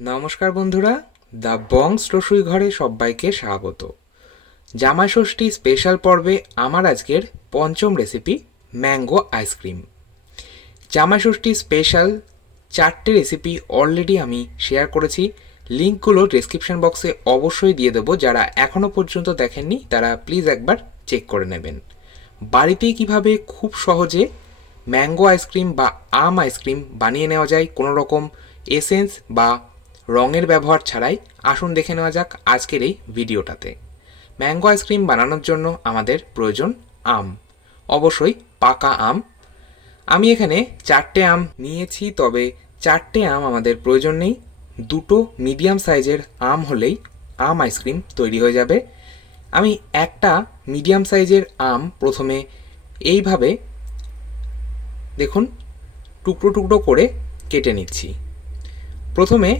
নমস্কার বন্ধুরা, দ্য বংস রসুইঘরে সবাইকে স্বাগত। জামাই ষষ্ঠী স্পেশাল পর্বে আমার আজকের পঞ্চম রেসিপি ম্যাঙ্গো আইসক্রিম। জামাই ষষ্ঠী স্পেশাল 4টে রেসিপি অলরেডি আমি শেয়ার করেছি, লিঙ্কগুলো ডেসক্রিপশন বক্সে অবশ্যই দিয়ে দেবো। যারা এখনও পর্যন্ত দেখেননি তারা প্লিজ একবার চেক করে নেবেন। বাড়িতেই কিভাবে খুব সহজে ম্যাঙ্গো আইসক্রিম বা আম আইসক্রিম বানিয়ে নেওয়া যায় কোনো রকম এসেন্স বা রঙের ব্যবহার ছাড়াই, আসুন দেখে নেওয়া যাক আজকের এই ভিডিওটাতে। ম্যাঙ্গো আইসক্রিম বানানোর জন্য আমাদের প্রয়োজন আম, অবশ্যই পাকা আম। আমি এখানে 4টে আম নিয়েছি, তবে 4টে আম আমাদের প্রয়োজন নেই। 2টো মিডিয়াম সাইজের আম হলেই আম আইসক্রিম তৈরি হয়ে যাবে। আমি একটা মিডিয়াম সাইজের আম প্রথমে এইভাবে দেখুন টুকরো টুকরো করে কেটে নিচ্ছি। প্রথমে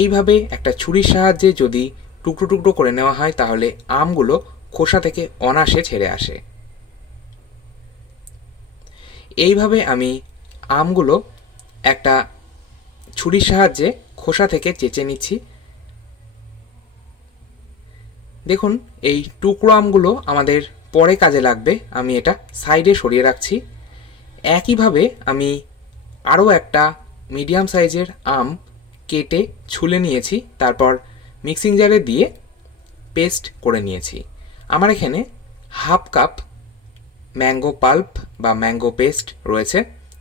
এইভাবে একটা ছুরির সাহায্যে যদি টুকরো টুকরো করে নেওয়া হয় তাহলে আমগুলো খোসা থেকে অনায়াসে ছেড়ে আসে। এইভাবে আমি আমগুলো একটা ছুরির সাহায্যে খোসা থেকে চেঁচে নিচ্ছি। দেখুন এই টুকরো আমগুলো আমাদের পরে কাজে লাগবে, আমি এটা সাইডে সরিয়ে রাখছি। একইভাবে আমি আরও একটা মিডিয়াম সাইজের আম কেটে ছুলে নিয়েছি, তারপর মিক্সিং জারে দিয়ে পেস্ট করে নিয়েছি। আমার এখানে হাফ কাপ ম্যাঙ্গো পাল্প বা ম্যাঙ্গো পেস্ট রয়েছে,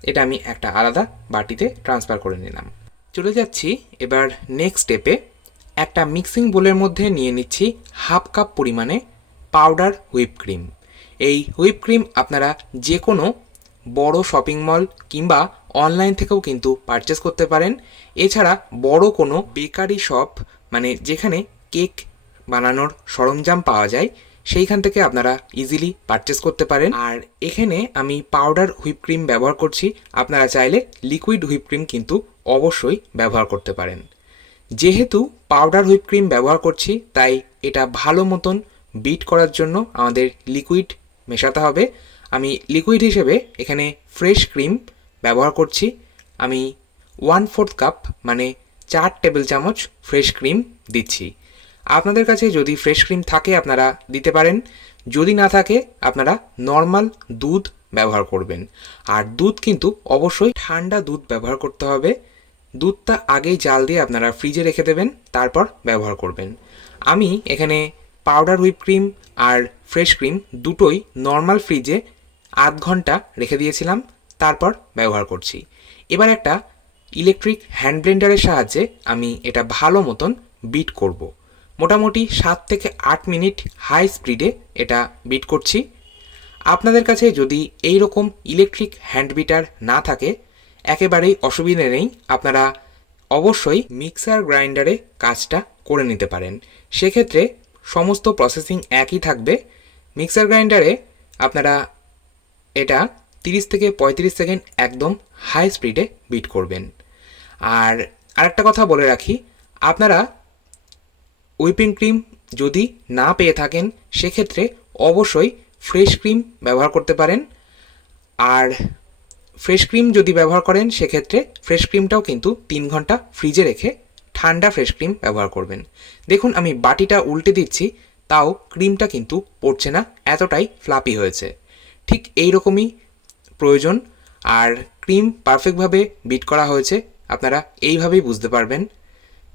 এটা আমি একটা আলাদা বাটিতে ট্রান্সফার করে নিলাম। চলে যাচ্ছি এবার নেক্সট স্টেপে। একটা মিক্সিং বোলের মধ্যে নিয়ে নিচ্ছি হাফ কাপ পরিমাণে পাউডার হুইপ ক্রিম। এই হুইপ ক্রিম আপনারা যে কোনো বড় শপিং মল কিংবা অনলাইন থেকেও কিন্তু পারচেস করতে পারেন। এছাড়া বড় কোনো বেকারি শপ, মানে যেখানে কেক বানানোর সরঞ্জাম পাওয়া যায়, সেইখান থেকে আপনারা ইজিলি পারচেস করতে পারেন। আর এখানে আমি পাউডার হুইপ ক্রিম ব্যবহার করছি, আপনারা চাইলে লিকুইড হুইপ ক্রিম কিন্তু অবশ্যই ব্যবহার করতে পারেন। যেহেতু পাউডার হুইপ ক্রিম ব্যবহার করছি তাই এটা ভালো মতন বিট করার জন্য আমাদের লিকুইড মেশাতে হবে। আমি লিকুইড হিসেবে এখানে ফ্রেশ ক্রিম ব্যবহার করছি। আমি 1/4 কাপ মানে 4 টেবিল চামচ ফ্রেশ ক্রিম দিচ্ছি। আপনাদের কাছে যদি ফ্রেশ ক্রিম থাকে আপনারা দিতে পারেন, যদি না থাকে আপনারা নর্মাল দুধ ব্যবহার করবেন। আর দুধ কিন্তু অবশ্যই ঠান্ডা দুধ ব্যবহার করতে হবে। দুধটা আগেই জাল দিয়ে আপনারা ফ্রিজে রেখে দেবেন, তারপর ব্যবহার করবেন। আমি এখানে পাউডার হুইপ ক্রিম আর ফ্রেশ ক্রিম দুটোই নর্মাল ফ্রিজে আধ ঘন্টা রেখে দিয়েছিলাম, তারপর ব্যবহার করছি। এবার একটা ইলেকট্রিক হ্যান্ড ব্লেন্ডারের সাহায্যে আমি এটা ভালো মতন বিট করব। মোটামুটি 7 থেকে 8 মিনিট হাই স্পিডে এটা বিট করছি। আপনাদের কাছে যদি এই রকম ইলেকট্রিক হ্যান্ড বিটার না থাকে একেবারেই অসুবিধে নেই, আপনারা অবশ্যই মিক্সার গ্রাইন্ডারে কাজটা করে নিতে পারেন। সেক্ষেত্রে সমস্ত প্রসেসিং একই থাকবে। মিক্সার গ্রাইন্ডারে আপনারা এটা 30 থেকে 35 সেকেন্ড একদম হাই স্পিডে বিট করবেন। আর আরেকটা কথা বলে রাখি, আপনারা হুইপিং ক্রিম যদি না পেয়ে থাকেন সেক্ষেত্রে অবশ্যই ফ্রেশ ক্রিম ব্যবহার করতে পারেন। আর ফ্রেশ ক্রিম যদি ব্যবহার করেন সেক্ষেত্রে ফ্রেশ ক্রিমটাও কিন্তু 3 ঘন্টা ফ্রিজে রেখে ঠান্ডা ফ্রেশ ক্রিম ব্যবহার করবেন। দেখুন আমি বাটিটা উল্টে দিচ্ছি, তাও ক্রিমটা কিন্তু পড়ছে না, এতটাই ফ্লাপি হয়েছে। ঠিক এই রকমই প্রয়োজন। আর ক্রিম পারফেক্টভাবে বিট করা হয়েছে, আপনারা এইভাবেই বুঝতে পারবেন।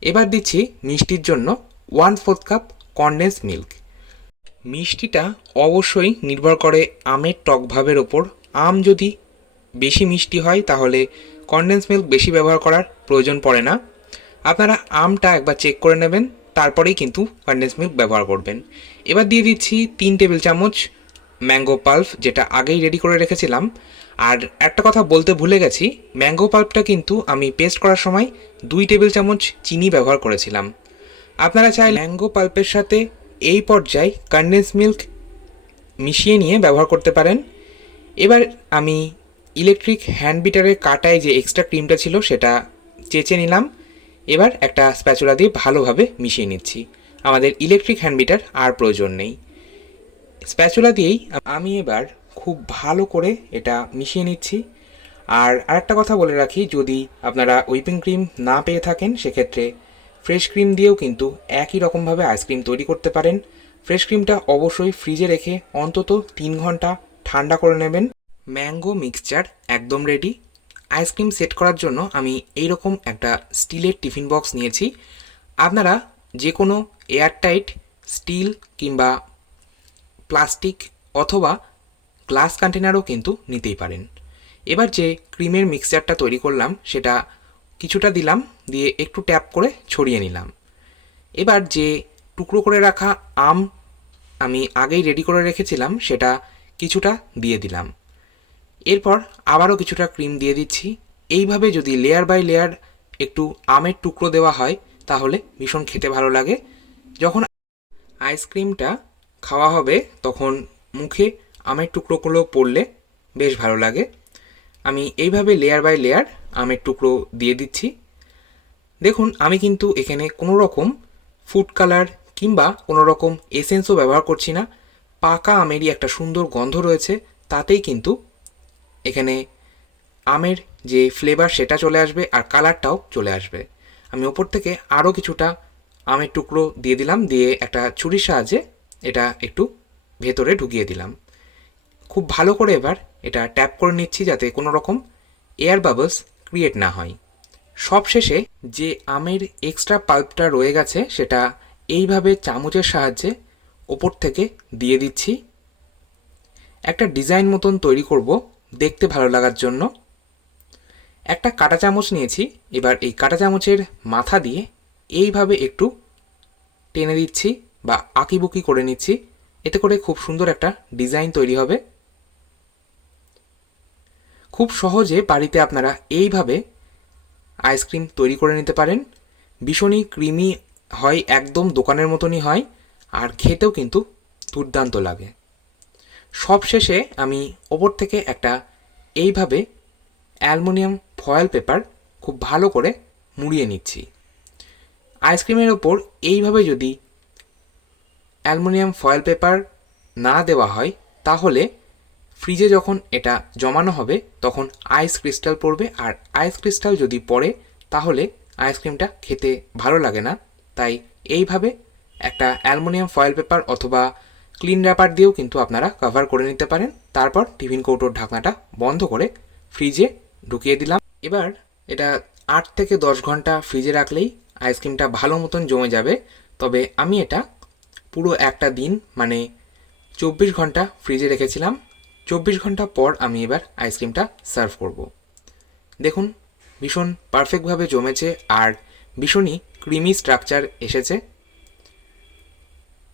এবার দিচ্ছি মিষ্টির জন্য 1/4 কাপ কনডেন্স মিল্ক। মিষ্টিটা অবশ্যই নির্ভর করে আমের টক ভাবের ওপর। আম যদি বেশি মিষ্টি হয় তাহলে কনডেন্স মিল্ক বেশি ব্যবহার করার প্রয়োজন পড়ে না। আপনারা আমটা একবার চেক করে নেবেন, তারপরেই কিন্তু কনডেন্স মিল্ক ব্যবহার করবেন। এবার দিয়ে দিচ্ছি 3 টেবিল চামচ ম্যাঙ্গো পাল্প, যেটা আগেই রেডি করে রেখেছিলাম। আর একটা কথা বলতে ভুলে গেছি, ম্যাঙ্গো পাল্পটা কিন্তু আমি পেস্ট করার সময় 2 টেবিল চামচ চিনি ব্যবহার করেছিলাম। আপনারা চাইলে ম্যাঙ্গো পাল্পের সাথে এই পর্যায়ে কনডেন্স মিল্ক মিশিয়ে নিয়ে ব্যবহার করতে পারেন। এবার আমি ইলেকট্রিক হ্যান্ড বিটারের কাটায় যে এক্সট্রা ক্রিমটা ছিল সেটা চেঁচে নিলাম। এবার একটা স্প্যাচুলা দিয়ে ভালোভাবে মিশিয়ে নিচ্ছি। আমাদের ইলেকট্রিক হ্যান্ড বিটার আর প্রয়োজন নেই। স্প্যাচুলা দিয়েই আমি এবার খুব ভালো করে এটা মিশিয়ে নিচ্ছি। আর আরেকটা কথা বলে রাখি, যদি আপনারা হুইপিং ক্রিম না পেয়ে থাকেন সেক্ষেত্রে ফ্রেশ ক্রিম দিয়েও কিন্তু একই রকমভাবে আইসক্রিম তৈরি করতে পারেন। ফ্রেশ ক্রিমটা অবশ্যই ফ্রিজে রেখে অন্তত 3 ঘন্টা ঠান্ডা করে নেবেন। ম্যাঙ্গো মিক্সচার একদম রেডি। আইসক্রিম সেট করার জন্য আমি এইরকম একটা স্টিলের টিফিন বক্স নিয়েছি। আপনারা যে কোনো এয়ারটাইট স্টিল কিংবা প্লাস্টিক অথবা গ্লাস কন্টেনারও কিন্তু নিতেই পারেন। এবার যে ক্রিমের মিক্সচারটা তৈরি করলাম সেটা কিছুটা দিলাম, দিয়ে একটু ট্যাপ করে ছড়িয়ে নিলাম। এবার যে টুকরো করে রাখা আম আমি আগেই রেডি করে রেখেছিলাম সেটা কিছুটা দিয়ে দিলাম। এরপর আবারও কিছুটা ক্রিম দিয়ে দিচ্ছি। এইভাবে যদি লেয়ার বাই লেয়ার একটু আমের টুকরো দেওয়া হয় তাহলে ভীষণ খেতে ভালো লাগে। যখন আইসক্রিমটা খাওয়া হবে তখন মুখে আমের টুকরোগুলো পড়লে বেশ ভালো লাগে। আমি এইভাবে লেয়ার বাই লেয়ার আমের টুকরো দিয়ে দিচ্ছি। দেখুন আমি কিন্তু এখানে কোনো রকম ফুড কালার কিংবা কোনো রকম এসেন্সও ব্যবহার করছি না। পাকা আমেরই একটা সুন্দর গন্ধ রয়েছে, তাতেই কিন্তু এখানে আমের যে ফ্লেভার সেটা চলে আসবে আর কালারটাও চলে আসবে। আমি ওপর থেকে আরও কিছুটা আমের টুকরো দিয়ে দিলাম, দিয়ে একটা ছুরির সাহায্যে এটা একটু ভেতরে ঢুকিয়ে দিলাম। খুব ভালো করে এবার এটা ট্যাপ করে নিচ্ছি যাতে কোনো রকম এয়ার বাবলস ক্রিয়েট না হয়। সবশেষে যে আমের এক্সট্রা পাল্পটা রয়ে গেছে সেটা এইভাবে চামচের সাহায্যে ওপর থেকে দিয়ে দিচ্ছি। একটা ডিজাইন মতন তৈরি করব দেখতে ভালো লাগার জন্য। একটা কাঁটা চামচ নিয়েছি, এবার এই কাঁটা চামচের মাথা দিয়ে এইভাবে একটু টেনে দিচ্ছি বা আঁকিবুকি করে নিচ্ছি, এতে করে খুব সুন্দর একটা ডিজাইন তৈরি হবে। খুব সহজে বাড়িতে আপনারা এইভাবে আইসক্রিম তৈরি করে নিতে পারেন। ভীষণই ক্রিমি হয়, একদম দোকানের মতনই হয়, আর খেতেও কিন্তু দুর্দান্ত লাগে। সবশেষে আমি ওপর থেকে একটা এইভাবে অ্যালুমিনিয়াম ফয়েল পেপার খুব ভালো করে মুড়িয়ে নিচ্ছি। আইসক্রিমের ওপর এইভাবে যদি অ্যালুমিনিয়াম ফয়েল পেপার না দেওয়া হয় তাহলে ফ্রিজে যখন এটা জমানো হবে তখন আইস ক্রিস্টাল পড়বে, আর আইস ক্রিস্টাল যদি পড়ে তাহলে আইসক্রিমটা খেতে ভালো লাগে না। তাই এইভাবে একটা অ্যালুমিনিয়াম ফয়েল পেপার অথবা ক্লিন র্যাপার দিয়েও কিন্তু আপনারা কভার করে নিতে পারেন। তারপর টিফিন কৌটোর ঢাকনাটা বন্ধ করে ফ্রিজে ঢুকিয়ে দিলাম। এবার এটা 8 থেকে 10 ঘন্টা ফ্রিজে রাখলেই আইসক্রিমটা ভালো মতন জমে যাবে। তবে আমি এটা পুরো একটা দিন মানে 24 ঘন্টা ফ্রিজে রেখেছিলাম। 24 ঘন্টা পর আমি এবার আইসক্রিমটা সার্ভ করব। দেখুন ভীষণ পারফেক্টভাবে জমেছে আর ভীষণই ক্রিমি স্ট্রাকচার এসেছে,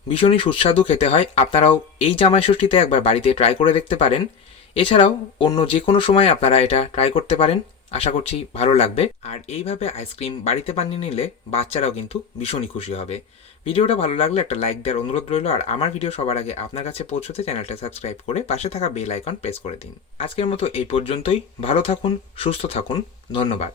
ভীষণই সুস্বাদু খেতে হয়। আপনারাও এই জামাই ষষ্ঠীতে একবার বাড়িতে ট্রাই করে দেখতে পারেন। এছাড়াও অন্য যে কোনো সময় আপনারা এটা ট্রাই করতে পারেন, আশা করছি ভালো লাগবে। আর এইভাবে আইসক্রিম বাড়িতে বানিয়ে নিলে বাচ্চারাও কিন্তু ভীষণই খুশি হবে। ভিডিওটা ভালো লাগলে একটা লাইক দেওয়ার অনুরোধ রইল, আর আমার ভিডিও সবার আগে আপনার কাছে পৌঁছতে চ্যানেলটা সাবস্ক্রাইব করে পাশে থাকা বেল আইকন প্রেস করে দিন। আজকের মতো এই পর্যন্তই। ভালো থাকুন, সুস্থ থাকুন, ধন্যবাদ।